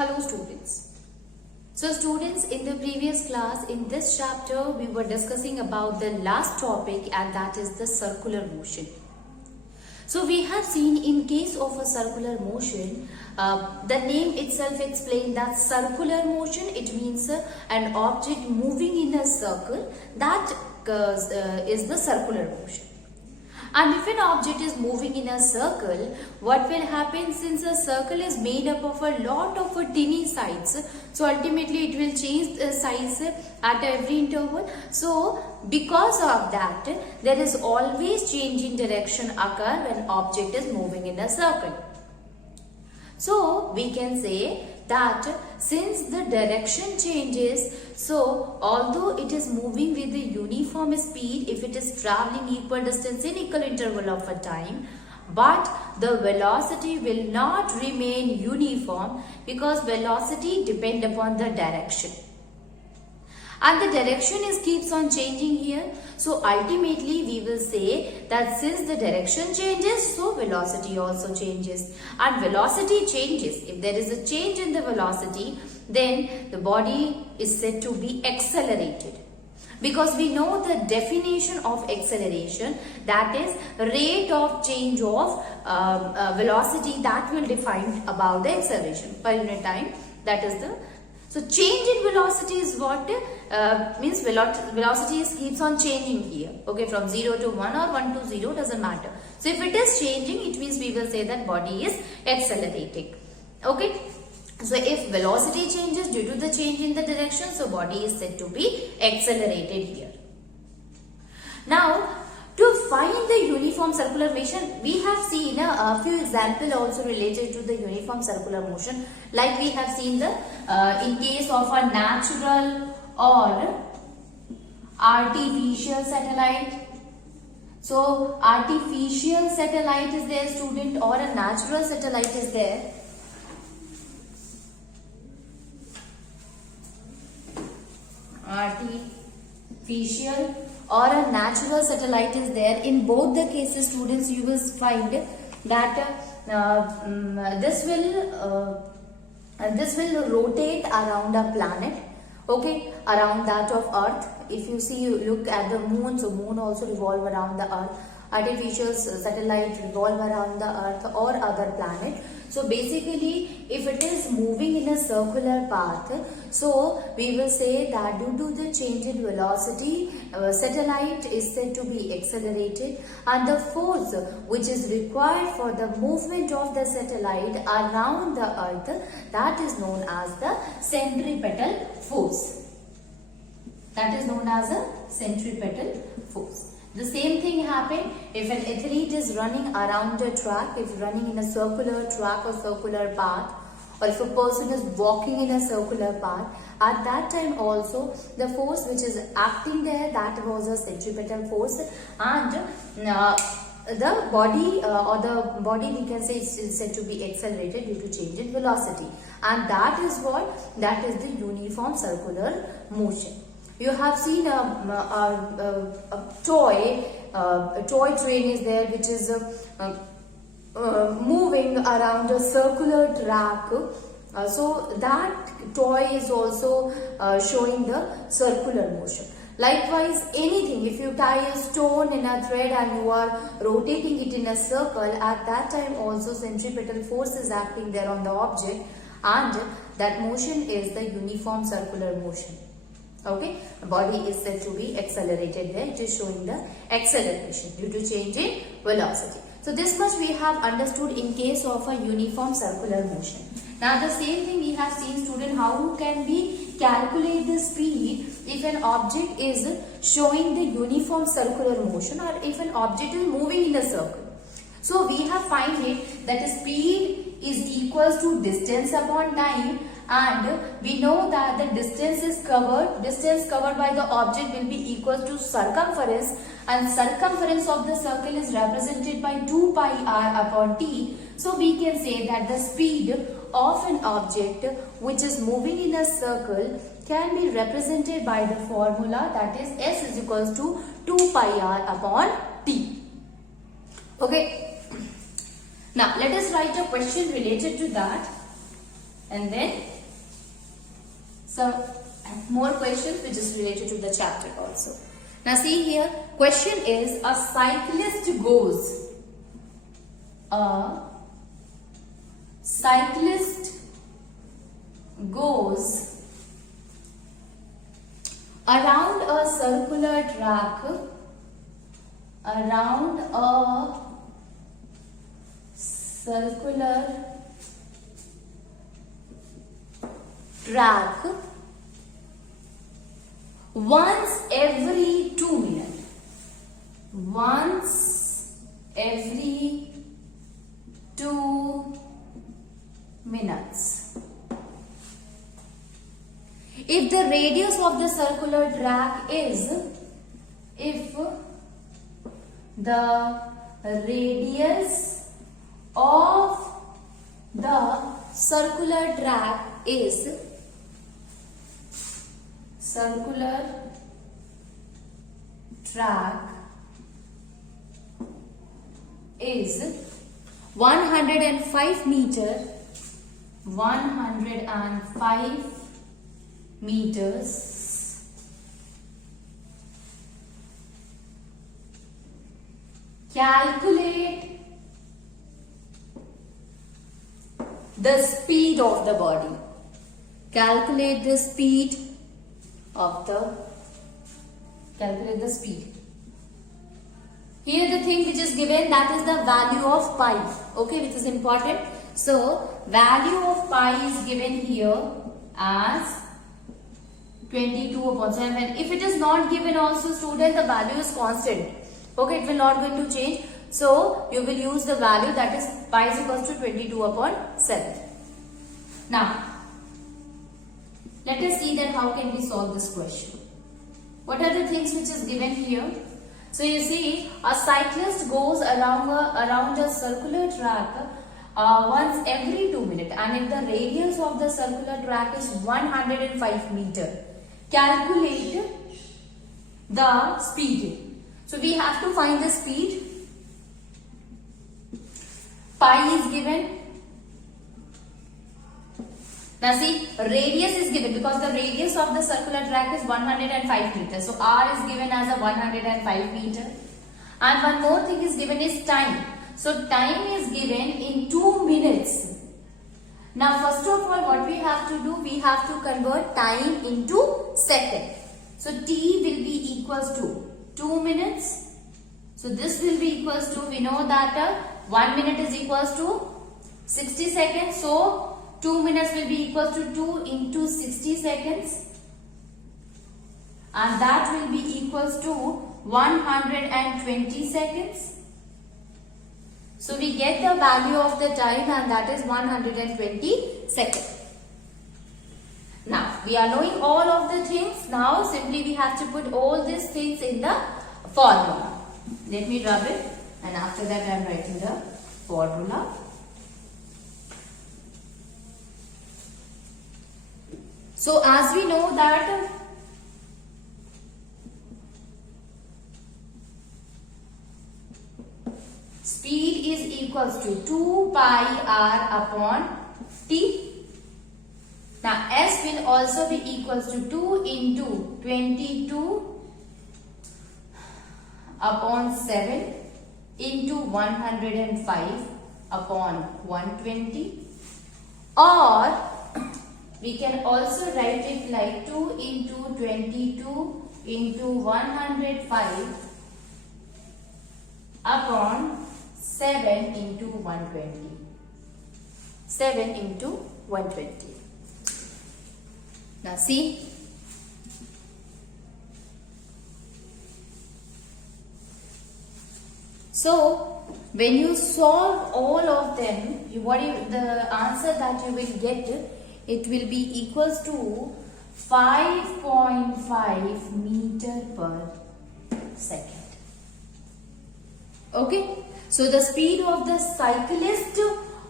Hello students. So students, in the previous class, in this chapter, we were discussing about the last topic, and that is the circular motion. So we have seen in case of a circular motion, the name itself explains that circular motion, it means an object moving in a circle, that is the circular motion. And if an object is moving in a circle, what will happen, since a circle is made up of a lot of tiny sides, so ultimately it will change the size at every interval. So because of that, there is always change in direction occur when object is moving in a circle. So we can say that since the direction changes, so although it is moving with a uniform speed, if it is traveling equal distance in equal interval of a time, but the velocity will not remain uniform, because velocity depends upon the direction. And the direction keeps on changing here. So ultimately we will say that since the direction changes, so velocity also changes. And velocity changes. If there is a change in the velocity, then the body is said to be accelerated. Because we know the definition of acceleration, that is rate of change of velocity, that will define about the acceleration per unit time. That is the so change in velocity is what means velocity keeps on changing here. Okay, from 0 to 1 or 1 to 0 doesn't matter. So if it is changing, it means we will say that body is accelerating. Okay. So if velocity changes due to the change in the direction, so body is said to be accelerated here. Now, to find the uniform circular motion, we have seen a few examples also related to the uniform circular motion. Like we have seen the in case of a natural or artificial satellite. So artificial satellite is there, student, or a natural satellite is there. Artificial or a natural satellite is there. In both the cases, students, you will find that this will rotate around a planet, okay, around that of Earth. If you see, you look at the moon, so moon also revolve around the Earth. Artificial satellite revolve around the Earth or other planet. So basically, if it is moving in a circular path, so we will say that due to the change in velocity, satellite is said to be accelerated, and the force which is required for the movement of the satellite around the Earth, that is known as the centripetal force. That is known as a centripetal force. The same thing happen if an athlete is running around a track, if running in a circular track or circular path, or if a person is walking in a circular path, at that time also the force which is acting there, that was a centripetal force, and the body we can say is said to be accelerated due to change in velocity, and that is what? That is the uniform circular motion. You have seen a toy train is there, which is moving around a circular track. So that toy is also showing the circular motion. Likewise, anything, if you tie a stone in a thread and you are rotating it in a circle, at that time also centripetal force is acting there on the object, and that motion is the uniform circular motion. Okay, the body is said to be accelerated there. It is showing the acceleration due to change in velocity. So this much we have understood in case of a uniform circular motion. Now the same thing we have seen, student, how can we calculate the speed if an object is showing the uniform circular motion, or if an object is moving in a circle. So we have find it that speed is equals to distance upon time, and we know that the distance covered by the object will be equal to circumference, and circumference of the circle is represented by 2 pi r upon t. So we can say that the speed of an object which is moving in a circle can be represented by the formula, that is s is equals to 2 pi r upon t. Okay. Now let us write a question related to that. and then some more questions which is related to the chapter also. Now see here, question is, a cyclist goes around a circular track, once every 2 minutes. Once every 2 minutes. If the radius of the circular track is, if the radius of the circular track is 105 meters, calculate the speed of the body. Calculate the speed. Here the thing which is given, that is the value of pi, okay, which is important. So value of pi is given here as 22/7. If it is not given also, student, the value is constant, okay, it will not going to change. So you will use the value, that is pi is equals to 22/7. Now let us see that how can we solve this question. What are the things which is given here? So you see, a cyclist goes around a circular track once every 2 minutes, and if the radius of the circular track is 105 meters, calculate the speed. So we have to find the speed. Pi is given. Now see, radius is given because the radius of the circular track is 105 meters. So R is given as a 105 meter. And one more thing is given is time. So time is given in 2 minutes. Now first of all, what we have to do, we have to convert time into second. So T will be equals to 2 minutes. So this will be equals to, we know that 1 minute is equals to 60 seconds. So 2 minutes will be equals to 2 into 60 seconds, and that will be equals to 120 seconds. So we get the value of the time, and that is 120 seconds. Now we are knowing all of the things. Now simply we have to put all these things in the formula. Let me rub it, and after that I am writing the formula. So as we know that speed is equals to 2 pi r upon t. Now S will also be equals to 2 into 22/7 into 105 upon 120, or we can also write it like 2 into 22 into 105 upon 7 into 120. 7 into 120. Now see. So when you solve all of them, the answer that you will get, it will be equals to 5.5 meter per second. Okay. So the speed of the cyclist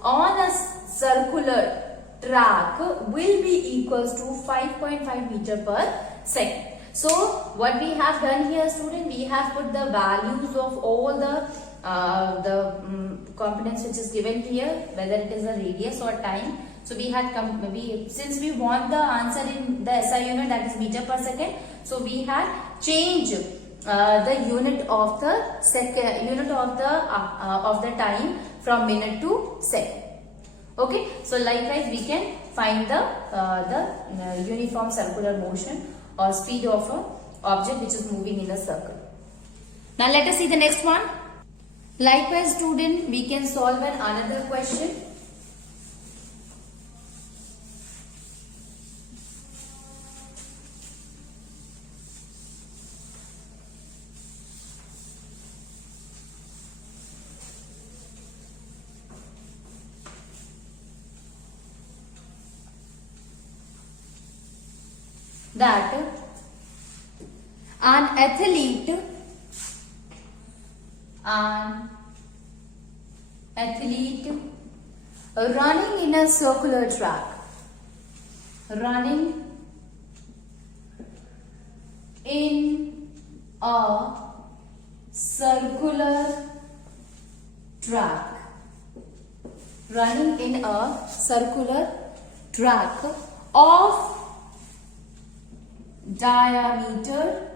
on a circular track will be equals to 5.5 meter per second. So what we have done here, student, we have put the values of all the components which is given here, whether it is a radius or time. So we had since we want the answer in the SI unit, that is meter per second, so we had changed the unit of the time from minute to second. Okay, so likewise we can find the uniform circular motion or speed of a object which is moving in a circle. Now let us see the next one. Likewise student, we can solve another question. That an athlete running in a circular track, running in a circular track of diameter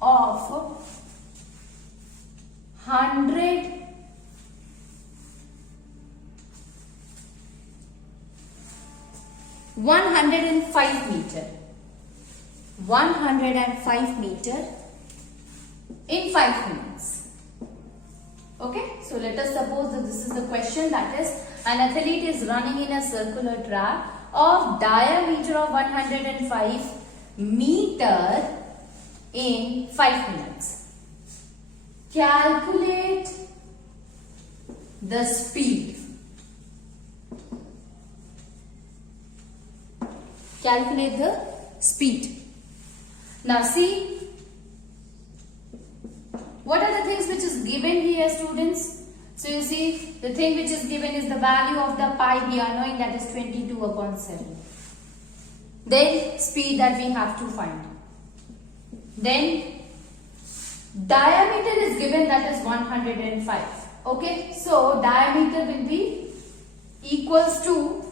of 105 meter. 105 meter in 5 minutes. Okay, so let us suppose that this is the question, that is an athlete is running in a circular track of diameter of 105 meter in 5 minutes. Calculate the speed. Calculate the speed. Now see, what are the things which is given here, students? So you see, the thing which is given is the value of the pi, we are knowing, that is 22/7. Then speed that we have to find. Then diameter is given, that is 105. Okay, so diameter will be equals to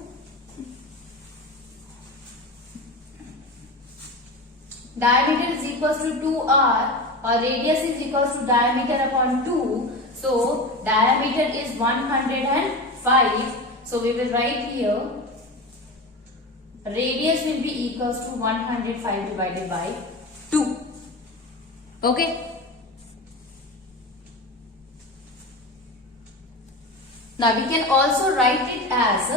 diameter is equals to 2r, or radius is equals to diameter upon 2. So diameter is 105. So we will write here radius will be equals to 105 divided by 2. Okay. Now we can also write it as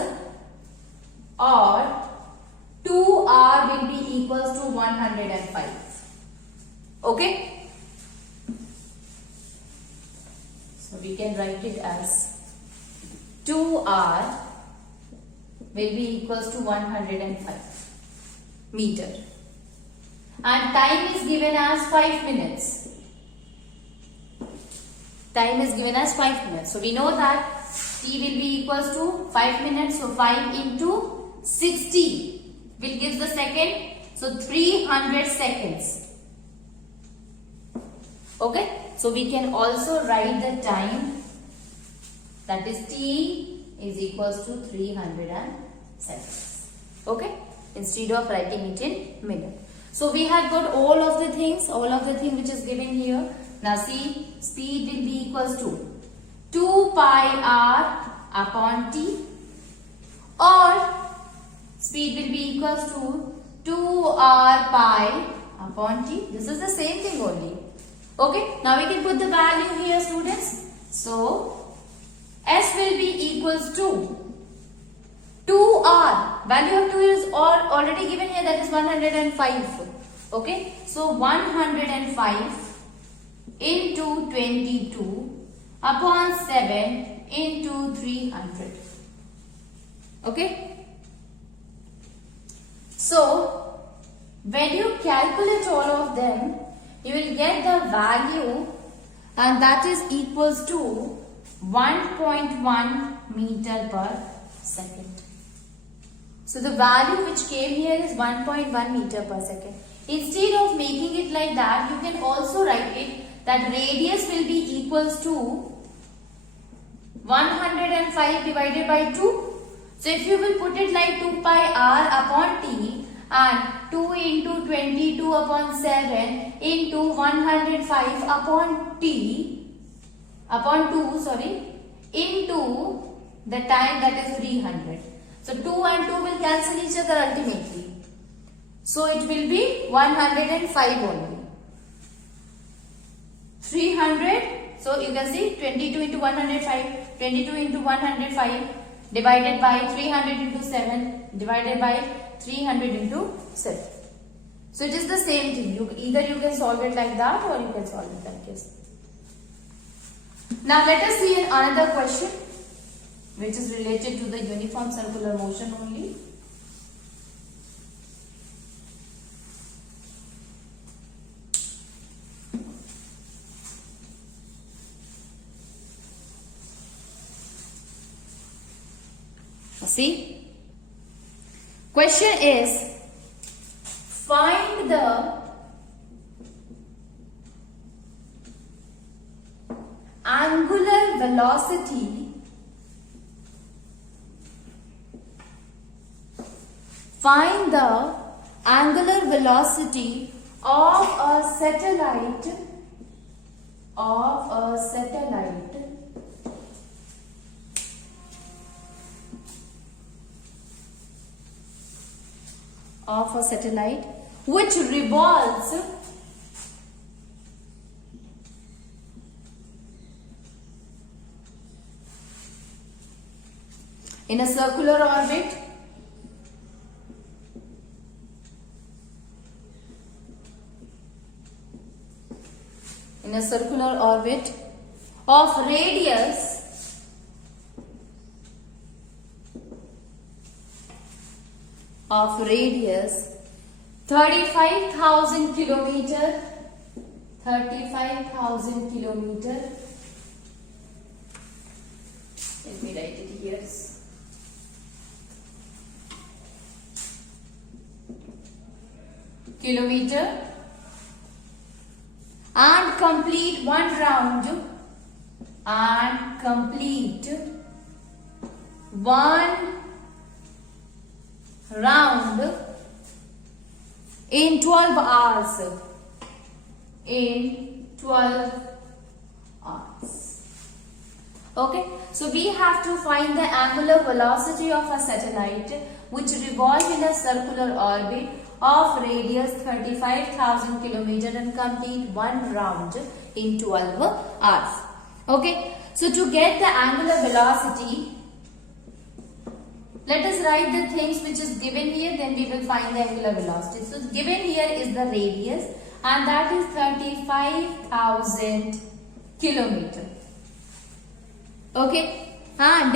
or 2r will be equals to 105. Okay. So we can write it as 2r will be equals to 105 meter. And time is given as 5 minutes. Time is given as 5 minutes. So we know that t will be equals to 5 minutes. So 5 into 60 will give the second. So 300 seconds. Okay. So we can also write the time, that is t is equals to 300 seconds. Okay. Instead of writing it in minute. So we have got all of the things which is given here. Now see, speed will be equals to 2 pi r upon t, or speed will be equals to 2r pi upon t. This is the same thing only. Okay, now we can put the value here, students. So s will be equals to 2r, value of 2 is already given here, that is 105. Okay, so 105 into 22 upon 7 into 300. Okay, so when you calculate all of them, you will get the value, and that is equals to 1.1 meter per second. So the value which came here is 1.1 meter per second. Instead of making it like that, you can also write it that radius will be equals to 105 divided by 2. So if you will put it like 2 pi r upon t and 2 into 22 upon 7 into 105 upon t upon 2 into the time, that is 300. So 2 and 2 will cancel each other ultimately. So it will be 105 only. 300, so you can see 22 into 105, 22 into 105 divided by 300 into 7 divided by 300 into 7. So it is the same thing. Either you can solve it like that or you can solve it like this. Now let us see another question which is related to the uniform circular motion only. See, question is, find the angular velocity of a satellite which revolves in a circular orbit of radius 35,000 kilometer. Let me write it here. Kilometer, and complete one round in 12 hours. Okay, so we have to find the angular velocity of a satellite which revolves in a circular orbit of radius 35,000 km and complete one round in 12 hours. Okay, so to get the angular velocity, let us write the things which is given here, then we will find the angular velocity. So given here is the radius and that is 35,000 km. Okay, and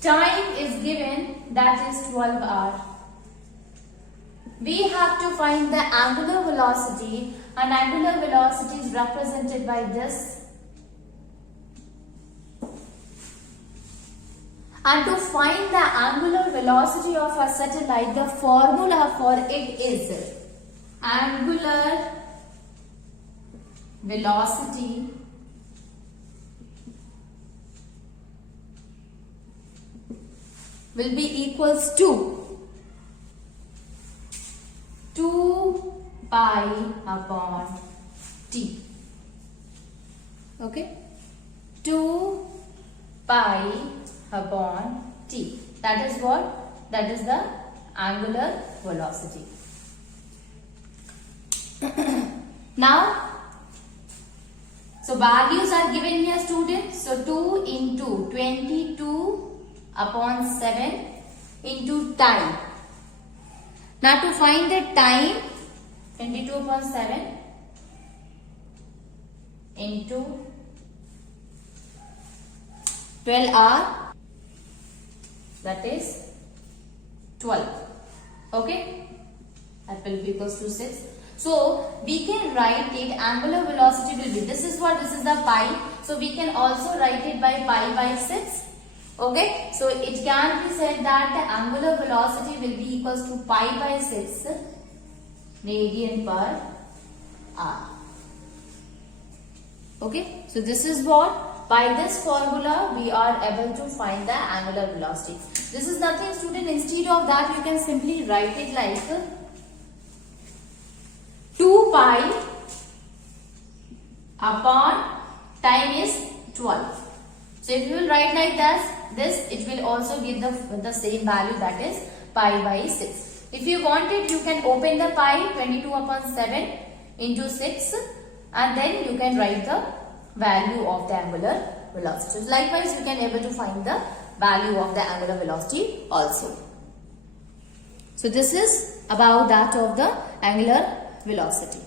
time is given, that is 12 hours. We have to find the angular velocity, and angular velocity is represented by this. And to find the angular velocity of a satellite, the formula for it is angular velocity will be equals to 2 pi upon t. Okay, 2 pi upon t. That is what? That is the angular velocity. Now, so values are given here, students. So 2 into 22 upon 7 into time. Now to find the time, 22 upon 7 into 12 hours, that is 12. Okay, that will be equals to 6. So we can write it, angular velocity will be, this is what, this is the pi. So we can also write it by pi by 6. Okay, so it can be said that the angular velocity will be equals to pi by 6 radian per hour. Okay, so this is what by this formula we are able to find the angular velocity. This is nothing, student. Instead of that, you can simply write it like 2 pi upon time is 12. So if you will write like this, it will also give the same value, that is pi by 6. If you want it, you can open the pi 22 upon 7 into 6 and then you can write the value of the angular velocity. Likewise, you can able to find the value of the angular velocity also. So this is about that of the angular velocity.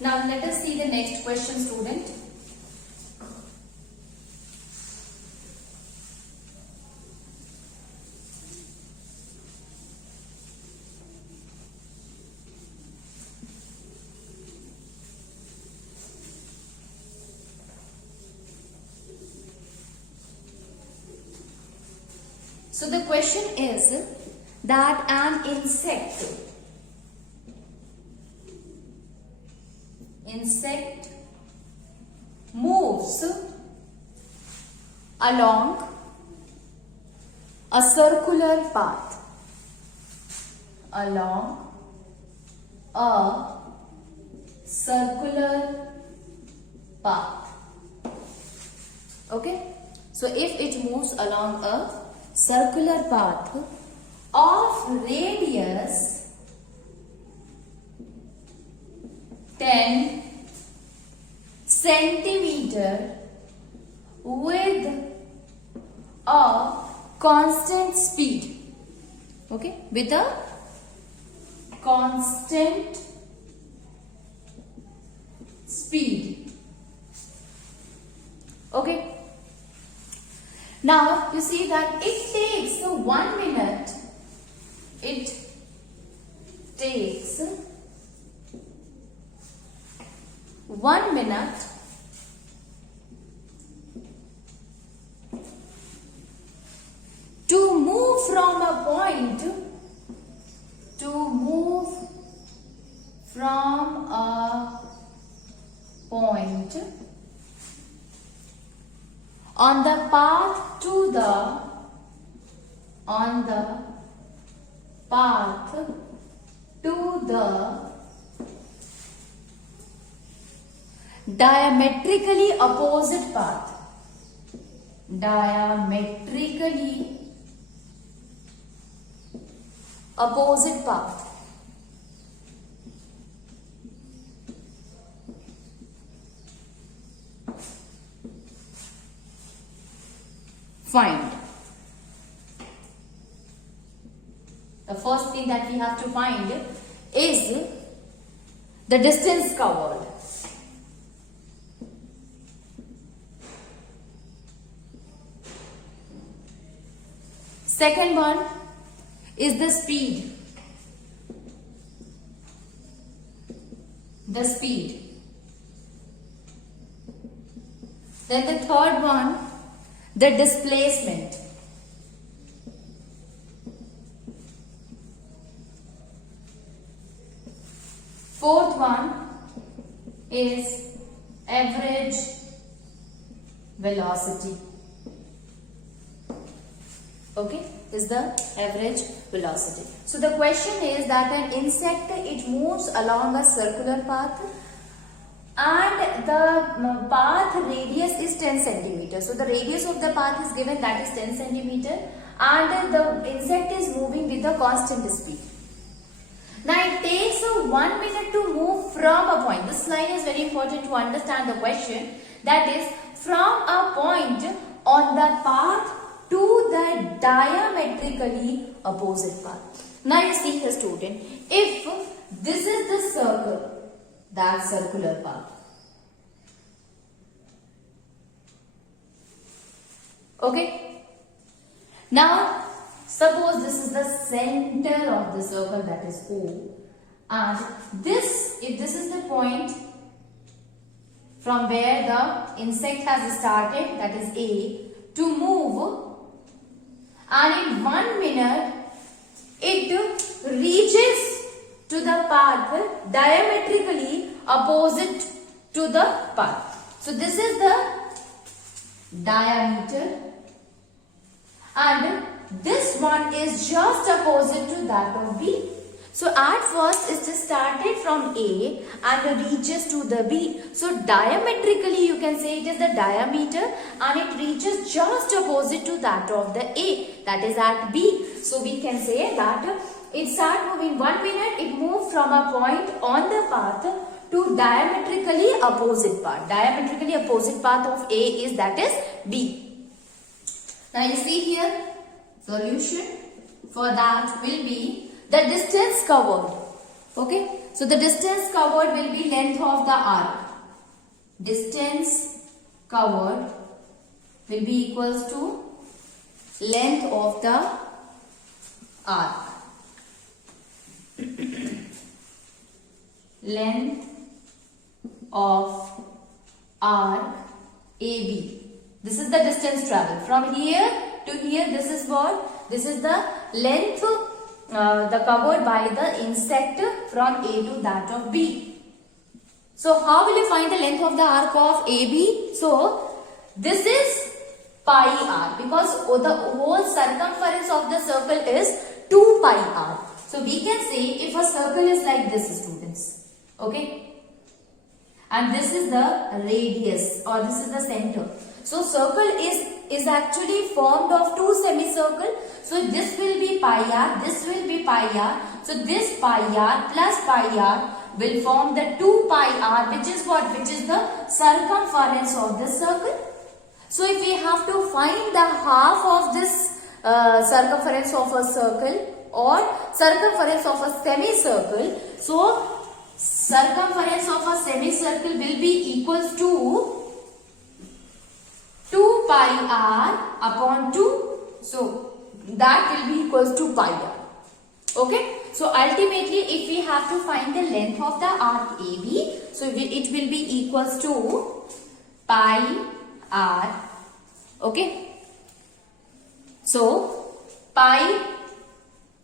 Now let us see the next question, student. So the question is that an insect moves along a circular path. Okay. So if it moves along a circular path of radius 10 centimeter with a constant speed. Okay, with a constant speed. Okay. Now you see that it takes 1 minute. It takes 1 minute to move from a point on the path to the diametrically opposite path. Find. The first thing that we have to find is the distance covered. Second one is the speed. Then the third one, the displacement. Fourth one is average velocity. Okay, is the average velocity. So the question is that an insect, it moves along a circular path and the path radius is 10 centimeter. So the radius of the path is given, that is 10 centimeter, and the insect is moving with a constant speed. Now it takes 1 minute to move from a point. This line is very important to understand the question. That is, from a point on the path to the diametrically opposite path. Now you see here, student, if this is the circle, that circular path. Okay. Now suppose this is the center of the circle, that is O, and this, if this is the point from where the insect has started, that is A, to move, and in 1 minute it reaches to the path diametrically opposite to the path. So this is the diameter, and this one is just opposite to that of B. So at first it started from A and reaches to the B. So diametrically you can say it is the diameter, and it reaches just opposite to that of the A, that is at B. So we can say that it started moving 1 minute, it moved from a point on the path to diametrically opposite path. Diametrically opposite path of A is, that is, B. Now you see here, solution for that will be the distance covered. Okay, so the distance covered will be length of the arc. Distance covered will be equals to length of the arc. Length of arc AB. This is the distance travel from here to here. This is what? This is the length the covered by the insect from A to that of B. So how will you find the length of the arc of AB? So this is pi r, because the whole circumference of the circle is 2 pi r. So we can say if a circle is like this, students, okay, and this is the radius, or this is the center. So circle is actually formed of two semicircle. So this will be pi r, this will be pi r. So this pi r plus pi r will form the 2 pi r, which is what? Which is the circumference of the circle. So if we have to find the half of this circumference of a circle or circumference of a semicircle, so circumference of a semicircle will be equals to 2 pi r upon 2. So that will be equals to pi r. Okay. So ultimately if we have to find the length of the arc AB, so it will be equals to pi r. Okay. So pi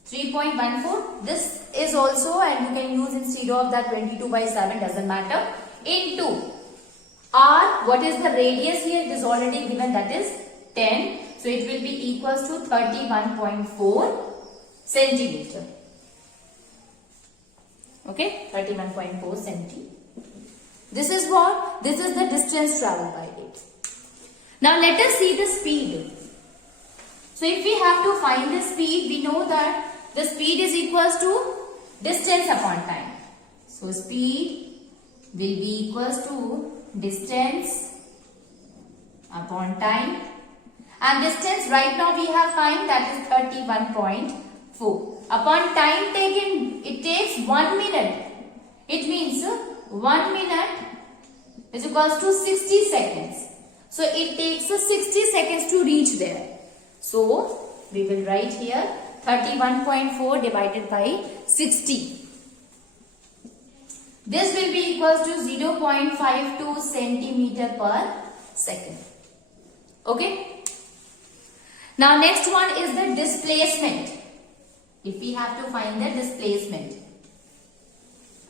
3.14. This is also, and you can use instead of that 22/7, doesn't matter, into r. What is the radius here? It is already given, that is 10. So it will be equals to 31.4 centimeter. Okay, 31.4 centimeter. This is what? This is the distance traveled by it. Now let us see the speed. So if we have to find the speed, we know that the speed is equals to distance upon time. So speed will be equals to distance upon time, and distance right now we have find, that is 31.4. Upon time taken, it takes 1 minute. It means 1 minute is equals to 60 seconds. So it takes 60 seconds to reach there. So we will write here 31.4 divided by 60. This will be equals to 0.52 centimeter per second. Okay. Now next one is the displacement. If we have to find the displacement.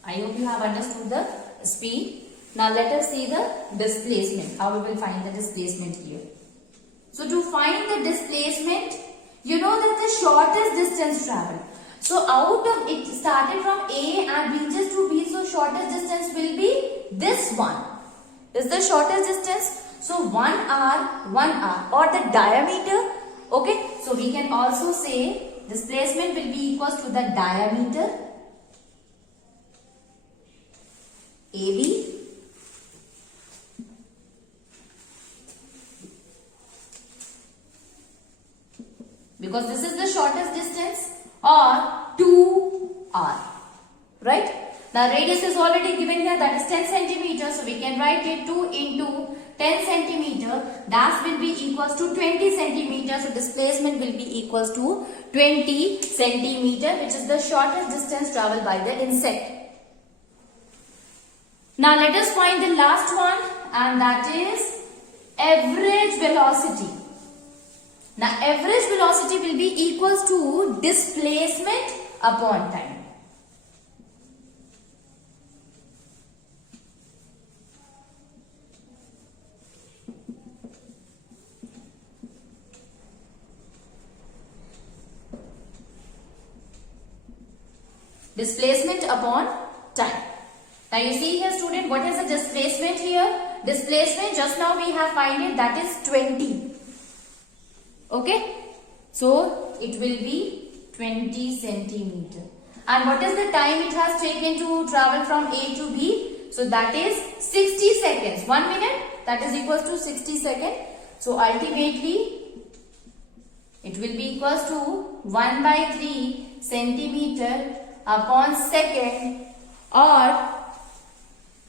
I hope you have understood the speed. Now let us see the displacement. How we will find the displacement here. So to find the displacement, you know that the shortest distance traveled. So out of it started from A and reaches to B. So shortest distance will be this one. This is the shortest distance. So 1 r or the diameter. Okay. So we can also say displacement will be equals to the diameter AB because this is the shortest distance, or 2r, right? Now radius is already given here, that is 10 centimeters. So we can write it 2 into 10 centimeter. That will be equals to 20 centimeters. So displacement will be equals to 20 centimeter, which is the shortest distance traveled by the insect. Now let us find the last one, and that is average velocity. Now average velocity will be equals to displacement upon time. Displacement upon time. Now you see here student, what is the displacement here? Displacement just now we have find it, that is 20. Okay. So it will be 20 centimeter. And what is the time it has taken to travel from A to B? So that is 60 seconds. 1 minute, that is equals to 60 seconds. So ultimately it will be equals to 1 by 3 centimeter upon second, or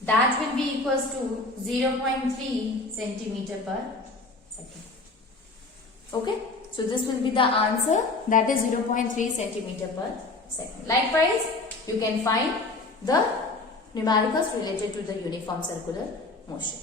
that will be equals to 0.3 centimeter per second. Okay. So this will be the answer, that is 0.3 centimeter per second. Likewise, you can find the numericals related to the uniform circular motion.